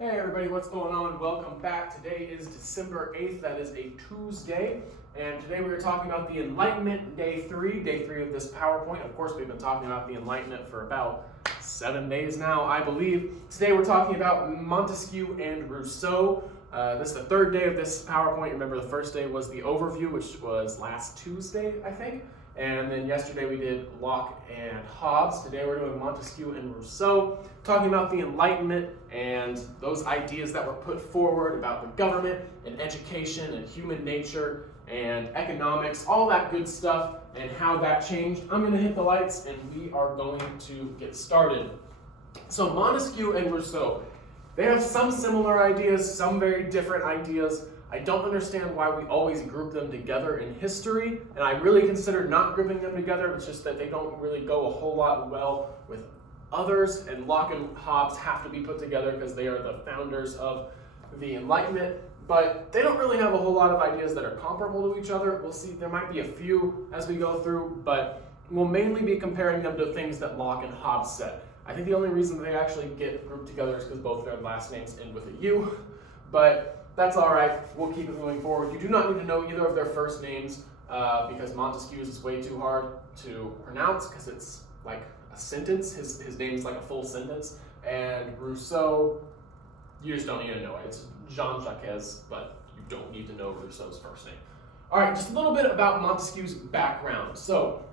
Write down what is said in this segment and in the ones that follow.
Hey everybody, what's going on? Welcome back. Today is December 8th, that is a Tuesday, and today we are talking about the Enlightenment, day three of this PowerPoint. Of course, we've been talking about the Enlightenment for about 7 days now, I believe. Today we're talking about Montesquieu and Rousseau. This is the third day of this PowerPoint. Remember, the first day was the overview, which was last Tuesday, I think. And then yesterday we did Locke and Hobbes. Today we're doing Montesquieu and Rousseau, talking about the Enlightenment and those ideas that were put forward about the government and education and human nature and economics, all that good stuff, and how that changed. I'm going to hit the lights and we are going to get started. So Montesquieu and Rousseau, they have some similar ideas, some very different ideas. I don't understand why we always group them together in history, and I really consider not grouping them together. It's just that they don't really go a whole lot well with others, and Locke and Hobbes have to be put together because they are the founders of the Enlightenment, but they don't really have a whole lot of ideas that are comparable to each other. We'll see, there might be a few as we go through, but we'll mainly be comparing them to things that Locke and Hobbes said. I think the only reason they actually get grouped together is because both their last names end with a U, but that's all right. We'll keep it moving forward. You do not need to know either of their first names because Montesquieu's is way too hard to pronounce because it's like a sentence. His name is like a full sentence. And Rousseau, you just don't need to know it. It's Jean-Jacques, but you don't need to know Rousseau's first name. All right, just a little bit about Montesquieu's background. So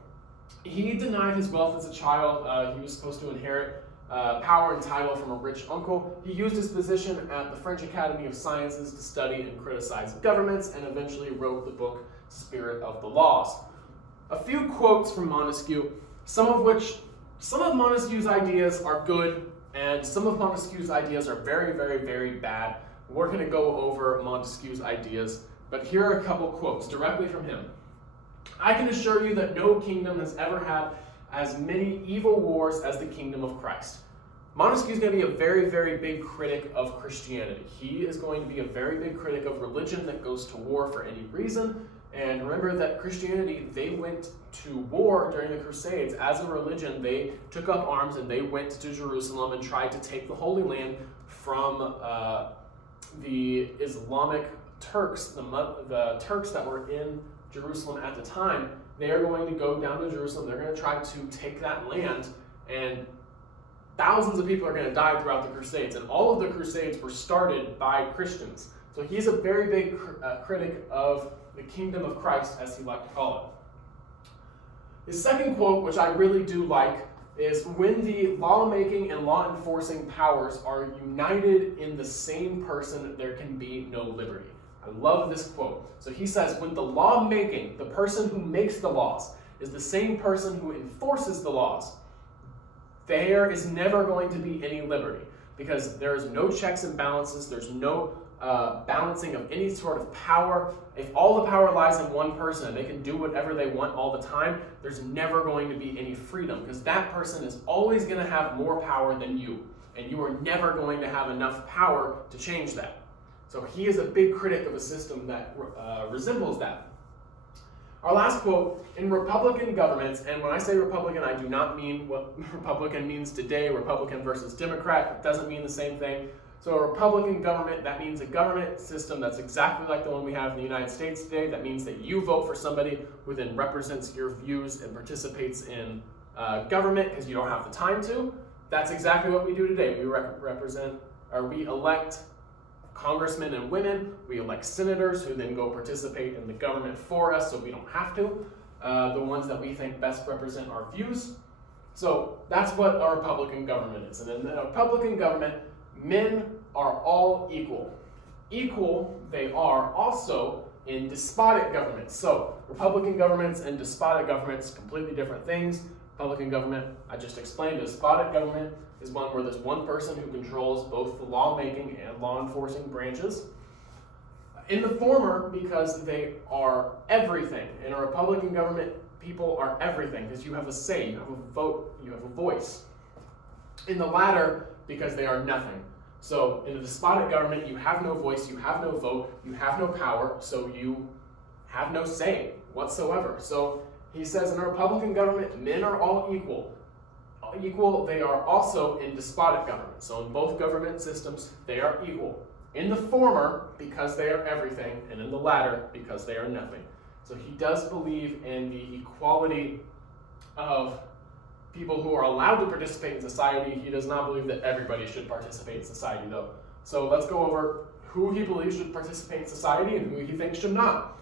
he denied his wealth as a child. He was supposed to inherit power and title from a rich uncle. He used his position at the French Academy of Sciences to study and criticize governments, and eventually wrote the book Spirit of the Laws. A few quotes from Montesquieu, some of Montesquieu's ideas are good, and some of Montesquieu's ideas are very, very, very bad. We're going to go over Montesquieu's ideas, but here are a couple quotes directly from him. "I can assure you that no kingdom has ever had as many evil wars as the kingdom of Christ." Montesquieu is going to be a very, very big critic of Christianity. He is going to be a very big critic of religion that goes to war for any reason. And remember that Christianity, they went to war during the Crusades. As a religion, they took up arms and they went to Jerusalem and tried to take the Holy Land from the Islamic Turks, the Turks that were in Jerusalem at the time. They are going to go down to Jerusalem. They're going to try to take that land, and thousands of people are going to die throughout the Crusades. And all of the Crusades were started by Christians. So he's a very big critic of the kingdom of Christ, as he liked to call it. His second quote, which I really do like, is "When the lawmaking and law enforcing powers are united in the same person, there can be no liberty." I love this quote. So he says, when the lawmaking, the person who makes the laws, is the same person who enforces the laws, there is never going to be any liberty, because there is no checks and balances, there's no balancing of any sort of power. If all the power lies in one person and they can do whatever they want all the time, there's never going to be any freedom, because that person is always going to have more power than you, and you are never going to have enough power to change that. So he is a big critic of a system that resembles that. Our last quote, "In Republican governments," and when I say Republican, I do not mean what Republican means today, Republican versus Democrat. It doesn't mean the same thing. So a Republican government, that means a government system that's exactly like the one we have in the United States today. That means that you vote for somebody who then represents your views and participates in government because you don't have the time to. That's exactly what we do today. We elect congressmen and women, we elect senators who then go participate in the government for us so we don't have to, the ones that we think best represent our views. So that's what a Republican government is. And in a Republican government, men are all equal. Equal they are also in despotic governments. So Republican governments and despotic governments, completely different things. Republican government, I just explained, despotic government is one where there's one person who controls both the lawmaking and law enforcing branches. In the former, because they are everything. In a Republican government, people are everything because you have a say, you have a vote, you have a voice. In the latter, because they are nothing. So in a despotic government, you have no voice, you have no vote, you have no power, so you have no say whatsoever. So he says in a Republican government, men are all equal. equal, they are also in despotic government. So in both government systems, they are equal. In the former, because they are everything, and in the latter, because they are nothing. So he does believe in the equality of people who are allowed to participate in society. He does not believe that everybody should participate in society, though. So let's go over who he believes should participate in society and who he thinks should not.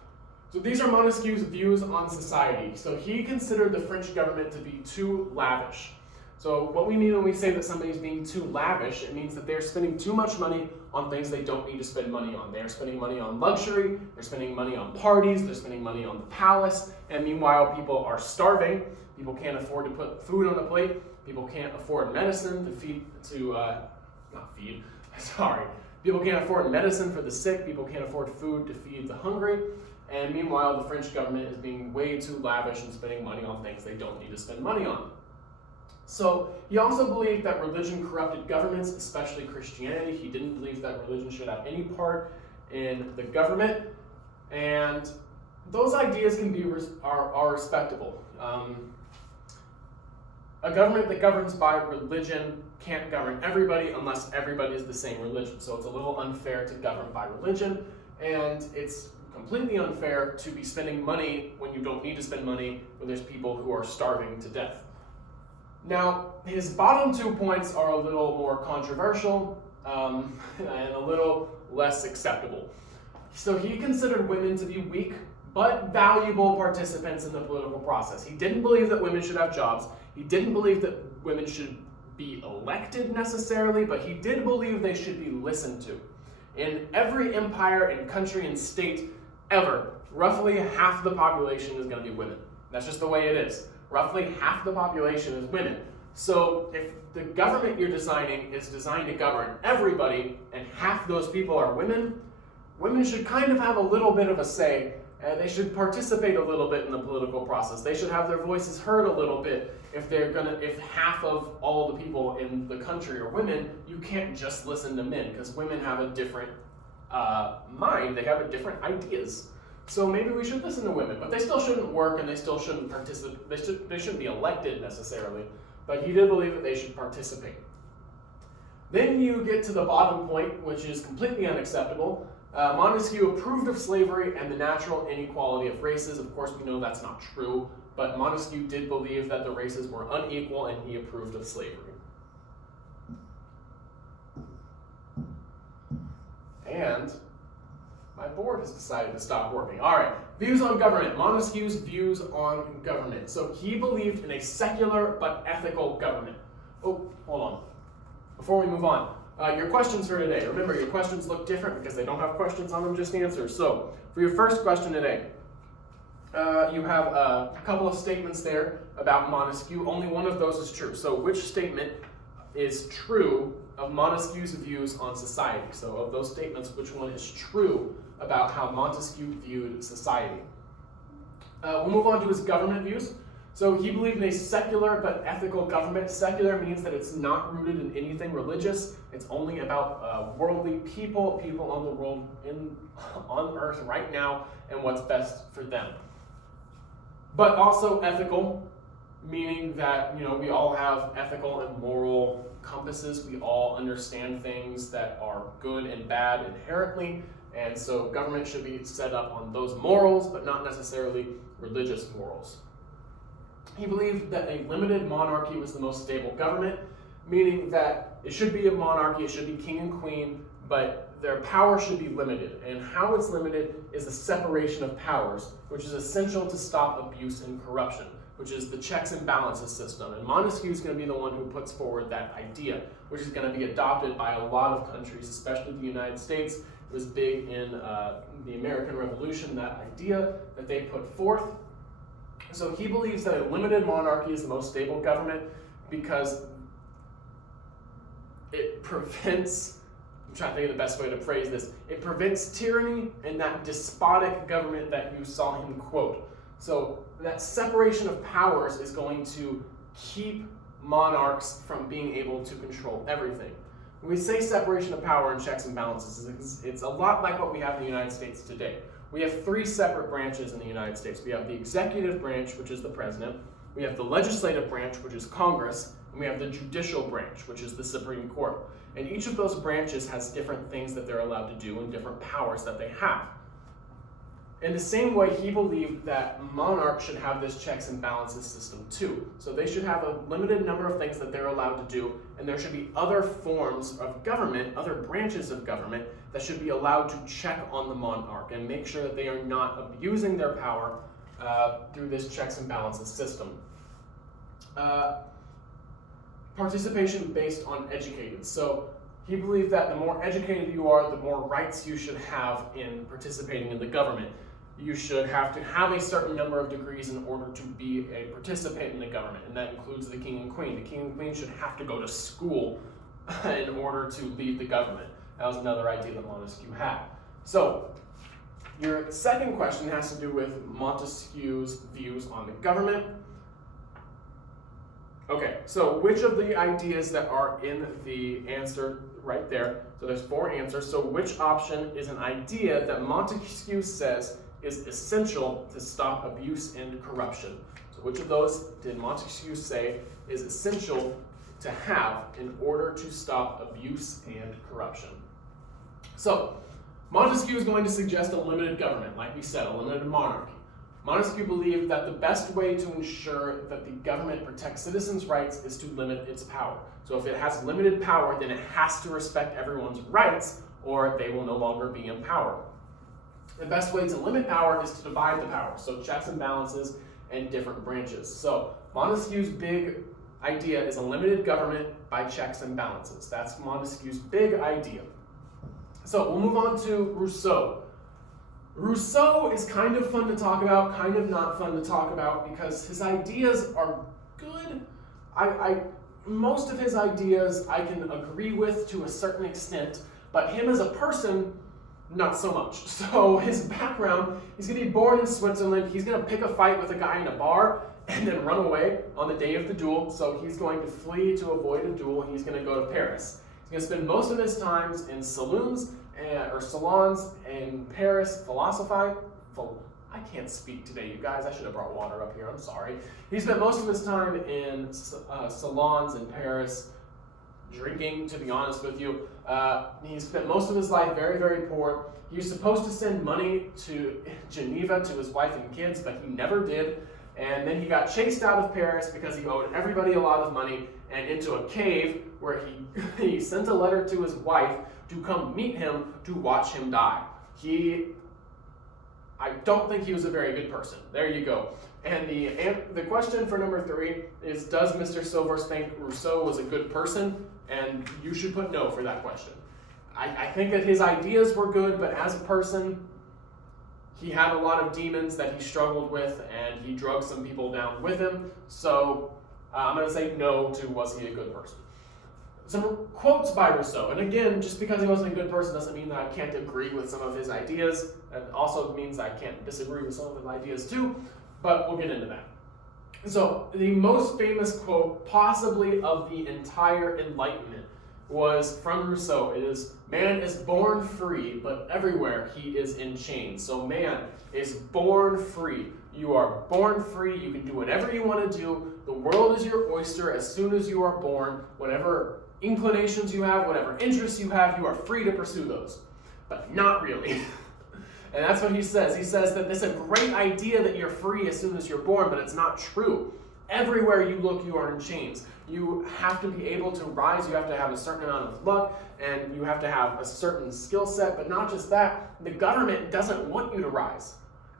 So these are Montesquieu's views on society. So he considered the French government to be too lavish. So what we mean when we say that somebody's being too lavish, it means that they're spending too much money on things they don't need to spend money on. They're spending money on luxury, they're spending money on parties, they're spending money on the palace, and meanwhile people are starving. People can't afford to put food on a plate. People can't afford medicine People can't afford medicine for the sick. People can't afford food to feed the hungry. And meanwhile, the French government is being way too lavish and spending money on things they don't need to spend money on. So he also believed that religion corrupted governments, especially Christianity. He didn't believe that religion should have any part in the government. And those ideas are respectable. A government that governs by religion can't govern everybody unless everybody is the same religion. So it's a little unfair to govern by religion, and it's completely unfair to be spending money when you don't need to spend money when there's people who are starving to death. Now, his bottom 2 points are a little more controversial and a little less acceptable. So he considered women to be weak but valuable participants in the political process. He didn't believe that women should have jobs. He didn't believe that women should be elected necessarily, but he did believe they should be listened to. In every empire and country and state ever, roughly half the population is going to be women. That's just the way it is. Roughly half the population is women. So if the government you're designing is designed to govern everybody and half those people are women, women should kind of have a little bit of a say. They should participate a little bit in the political process. They should have their voices heard a little bit. If half of all the people in the country are women, you can't just listen to men, because women have a different mind. They have different ideas. So maybe we should listen to women, but they still shouldn't work and they still shouldn't participate. They shouldn't be elected necessarily, but he did believe that they should participate. Then you get to the bottom point, which is completely unacceptable. Montesquieu approved of slavery and the natural inequality of races. Of course, we know that's not true, but Montesquieu did believe that the races were unequal and he approved of slavery. And my board has decided to stop working. All right, views on government. Montesquieu's views on government. So he believed in a secular but ethical government. Oh, hold on. Before we move on, your questions for today. Remember, your questions look different because they don't have questions on them, just answers. So, for your first question today, you have a couple of statements there about Montesquieu. Only one of those is true. So, which statement is true of Montesquieu's views on society? So, of those statements, which one is true about how Montesquieu viewed society? We'll move on to his government views. So he believed in a secular but ethical government. Secular means that it's not rooted in anything religious. It's only about worldly people on the world, on earth right now, and what's best for them. But also ethical, meaning that we all have ethical and moral compasses. We all understand things that are good and bad inherently, and so government should be set up on those morals, but not necessarily religious morals. He believed that a limited monarchy was the most stable government, meaning that it should be a monarchy, it should be king and queen, but their power should be limited. And how it's limited is the separation of powers, which is essential to stop abuse and corruption, which is the checks and balances system. And Montesquieu is going to be the one who puts forward that idea, which is going to be adopted by a lot of countries, especially the United States. It was big in the American Revolution, that idea that they put forth. So he believes that a limited monarchy is the most stable government because it prevents, I'm trying to think of the best way to phrase this, it prevents tyranny and that despotic government that you saw him quote. So that separation of powers is going to keep monarchs from being able to control everything. When we say separation of power and checks and balances, it's a lot like what we have in the United States today. We have three separate branches in the United States. We have the executive branch, which is the president. We have the legislative branch, which is Congress. and we have the judicial branch, which is the Supreme Court. And each of those branches has different things that they're allowed to do and different powers that they have. In the same way, he believed that monarchs should have this checks and balances system too. So they should have a limited number of things that they're allowed to do, and there should be other forms of government, other branches of government, that should be allowed to check on the monarch and make sure that they are not abusing their power through this checks and balances system. Participation based on educated. So he believed that the more educated you are, the more rights you should have in participating in the government. You should have to have a certain number of degrees in order to be a participant in the government, and that includes the king and queen. The king and queen should have to go to school in order to lead the government. That was another idea that Montesquieu had. So, your second question has to do with Montesquieu's views on the government. Okay, so which of the ideas that are in the answer right there, so there's 4 answers, so which option is an idea that Montesquieu says is essential to stop abuse and corruption? So which of those did Montesquieu say is essential to have in order to stop abuse and corruption? So, Montesquieu is going to suggest a limited government, like we said, a limited monarchy. Montesquieu believed that the best way to ensure that the government protects citizens' rights is to limit its power. So if it has limited power, then it has to respect everyone's rights, or they will no longer be in power. The best way to limit power is to divide the power, so checks and balances and different branches. So Montesquieu's big idea is a limited government by checks and balances. That's Montesquieu's big idea. So we'll move on to Rousseau. Rousseau is kind of fun to talk about, kind of not fun to talk about, because his ideas are good. Most of his ideas I can agree with to a certain extent, but him as a person, not so much. So his background, he's going to be born in Switzerland, he's going to pick a fight with a guy in a bar, and then run away on the day of the duel. So he's going to flee to avoid a duel, and he's going to go to Paris. He's going to spend most of his times in saloons or salons in Paris, I can't speak today, you guys. I should have brought water up here. I'm sorry. He spent most of his time in salons in Paris, drinking, to be honest with you. He spent most of his life very, very poor. He was supposed to send money to Geneva to his wife and kids, but he never did. And then he got chased out of Paris because he owed everybody a lot of money, and into a cave where he sent a letter to his wife to come meet him to watch him die. I don't think he was a very good person. There you go. And the question for number 3 is, does Mr. Silvers think Rousseau was a good person? And you should put no for that question. I think that his ideas were good, but as a person, he had a lot of demons that he struggled with, and he drugged some people down with him. So I'm going to say no to was he a good person. Some quotes by Rousseau. And again, just because he wasn't a good person doesn't mean that I can't agree with some of his ideas. It also means I can't disagree with some of his ideas too, but we'll get into that. So the most famous quote possibly of the entire Enlightenment was from Rousseau. It is, "Man is born free, but everywhere he is in chains." So man is born free. You are born free. You can do whatever you want to do. The world is your oyster as soon as you are born. Whatever inclinations you have, whatever interests you have, you are free to pursue those. But not really. And that's what he says. He says that this is a great idea that you're free as soon as you're born, but it's not true. Everywhere you look, you are in chains. You have to be able to rise. You have to have a certain amount of luck, and you have to have a certain skill set. But not just that, the government doesn't want you to rise.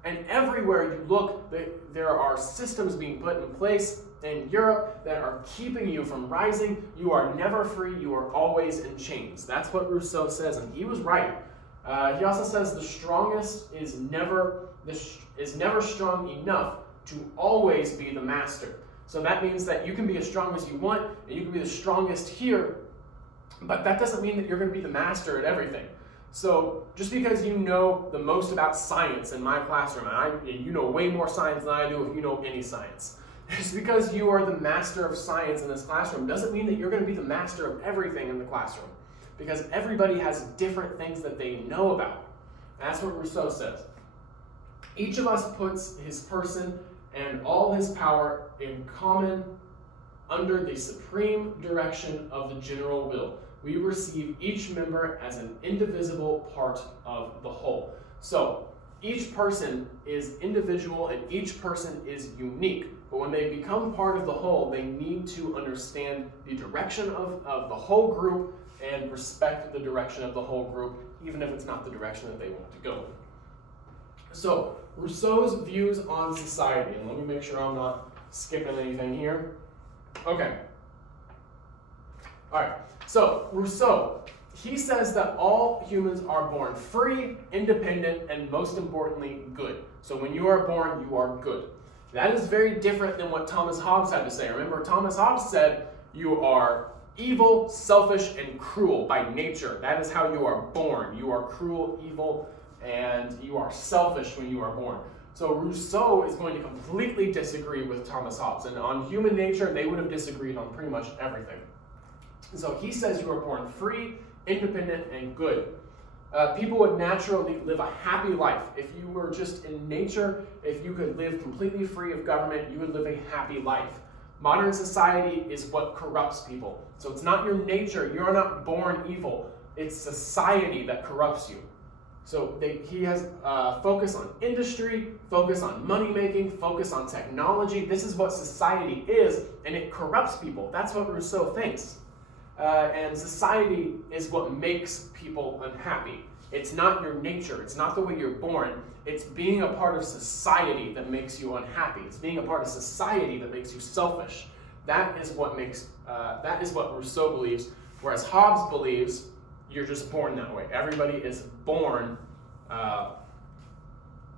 And everywhere you look, there are systems being put in place in Europe that are keeping you from rising. You are never free. You are always in chains. That's what Rousseau says, and he was right. He also says the strongest is never strong enough to always be the master. So that means that you can be as strong as you want, and you can be the strongest here, but that doesn't mean that you're going to be the master at everything. So just because you know the most about science in my classroom, and you know way more science than I do if you know any science, just because you are the master of science in this classroom doesn't mean that you're going to be the master of everything in the classroom, because everybody has different things that they know about. That's what Rousseau says. Each of us puts his person and all his power in common under the supreme direction of the general will. We receive each member as an indivisible part of the whole. So each person is individual and each person is unique. But when they become part of the whole, they need to understand the direction of the whole group and respect the direction of the whole group, even if it's not the direction that they want to go. So Rousseau's views on society, and let me make sure I'm not skipping anything here. Okay. All right. So Rousseau, he says that all humans are born free, independent, and most importantly, good. So when you are born, you are good. That is very different than what Thomas Hobbes had to say. Remember, Thomas Hobbes said you are evil, selfish, and cruel by nature. That is how you are born. You are cruel, evil, and you are selfish when you are born. So Rousseau is going to completely disagree with Thomas Hobbes. And on human nature, they would have disagreed on pretty much everything. So he says you are born free, independent, and good. People would naturally live a happy life. If you were just in nature, if you could live completely free of government, you would live a happy life. Modern society is what corrupts people. So it's not your nature. You're not born evil. It's society that corrupts you. So he has focus on industry, focus on money making, focus on technology. This is what society is, and it corrupts people. That's what Rousseau thinks. And society is what makes people unhappy. It's not your nature. It's not the way you're born. It's being a part of society that makes you unhappy. It's being a part of society that makes you selfish. That is what Rousseau believes. Whereas Hobbes believes you're just born that way. Everybody is born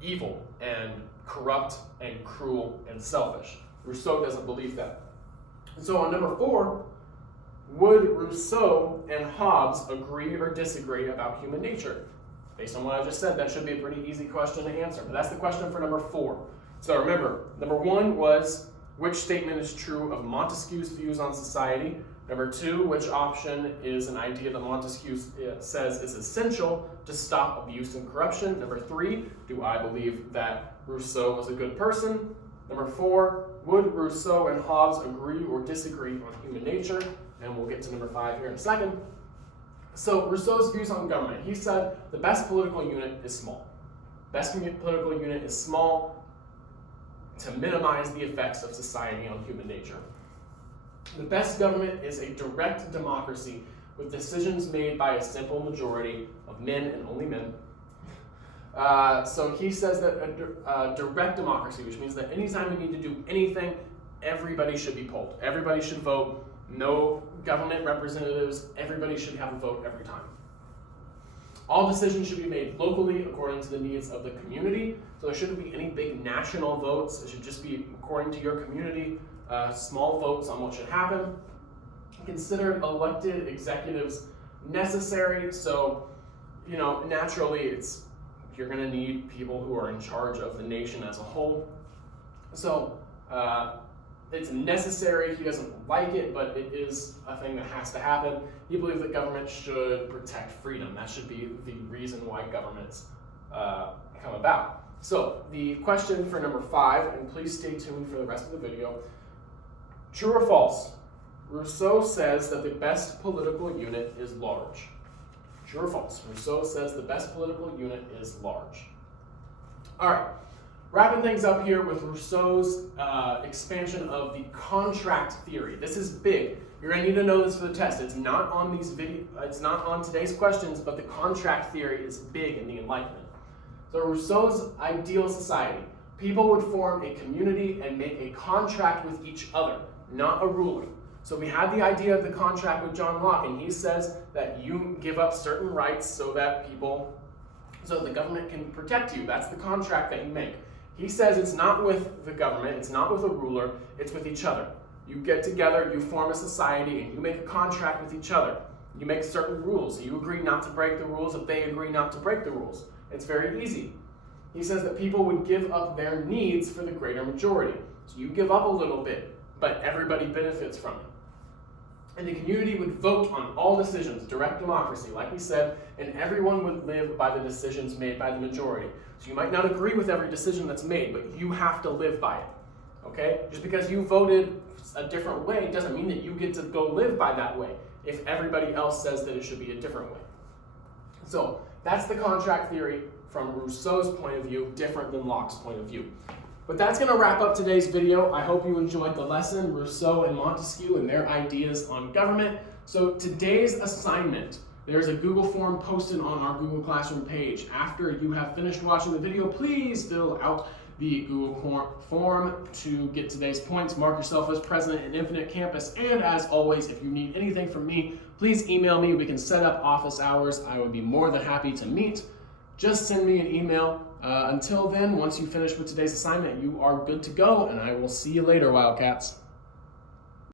evil and corrupt and cruel and selfish. Rousseau doesn't believe that. So on number 4, would Rousseau and Hobbes agree or disagree about human nature? Based on what I just said, that should be a pretty easy question to answer. But that's the question for number 4. So remember, number 1 was which statement is true of Montesquieu's views on society? Number 2, which option is an idea that Montesquieu says is essential to stop abuse and corruption? Number 3, do I believe that Rousseau was a good person? Number 4, would Rousseau and Hobbes agree or disagree on human nature? And we'll get to number 5 here in a second. So Rousseau's views on government. He said the best political unit is small. Best political unit is small to minimize the effects of society on human nature. The best government is a direct democracy with decisions made by a simple majority of men and only men. So he says that a direct democracy, which means that anytime we need to do anything, everybody should be polled. Everybody should vote. No government representatives. Everybody should have a vote every time. All decisions should be made locally according to the needs of the community. So there shouldn't be any big national votes. It should just be according to your community, small votes on what should happen. Consider elected executives necessary. So, naturally you're going to need people who are in charge of the nation as a whole. So, it's necessary. He doesn't like it, but it is a thing that has to happen. He believes that government should protect freedom. That should be the reason why governments come about. So the question for number 5, and please stay tuned for the rest of the video. True or false? Rousseau says that the best political unit is large. True or false? Rousseau says the best political unit is large. All right. Wrapping things up here with Rousseau's expansion of the contract theory. This is big. You're going to need to know this for the test. It's not on It's not on today's questions, but the contract theory is big in the Enlightenment. So Rousseau's ideal society. People would form a community and make a contract with each other, not a ruler. So we had the idea of the contract with John Locke, and he says that you give up certain rights so that the government can protect you. That's the contract that you make. He says it's not with the government, it's not with a ruler, it's with each other. You get together, you form a society, and you make a contract with each other. You make certain rules. You agree not to break the rules if they agree not to break the rules. It's very easy. He says that people would give up their needs for the greater majority. So you give up a little bit, but everybody benefits from it. And the community would vote on all decisions, direct democracy, like we said, and everyone would live by the decisions made by the majority. So you might not agree with every decision that's made, but you have to live by it. okay? Just because you voted a different way doesn't mean that you get to go live by that way if everybody else says that it should be a different way. So that's the contract theory from Rousseau's point of view, different than Locke's point of view. But that's going to wrap up today's video. I hope you enjoyed the lesson, Rousseau and Montesquieu and their ideas on government. So today's assignment, there's a Google form posted on our Google Classroom page. After you have finished watching the video, please fill out the Google form to get today's points. Mark yourself as president in Infinite Campus. And as always, if you need anything from me, please email me. We can set up office hours. I would be more than happy to meet. Just send me an email. Until then, once you finish with today's assignment, you are good to go, and I will see you later, Wildcats.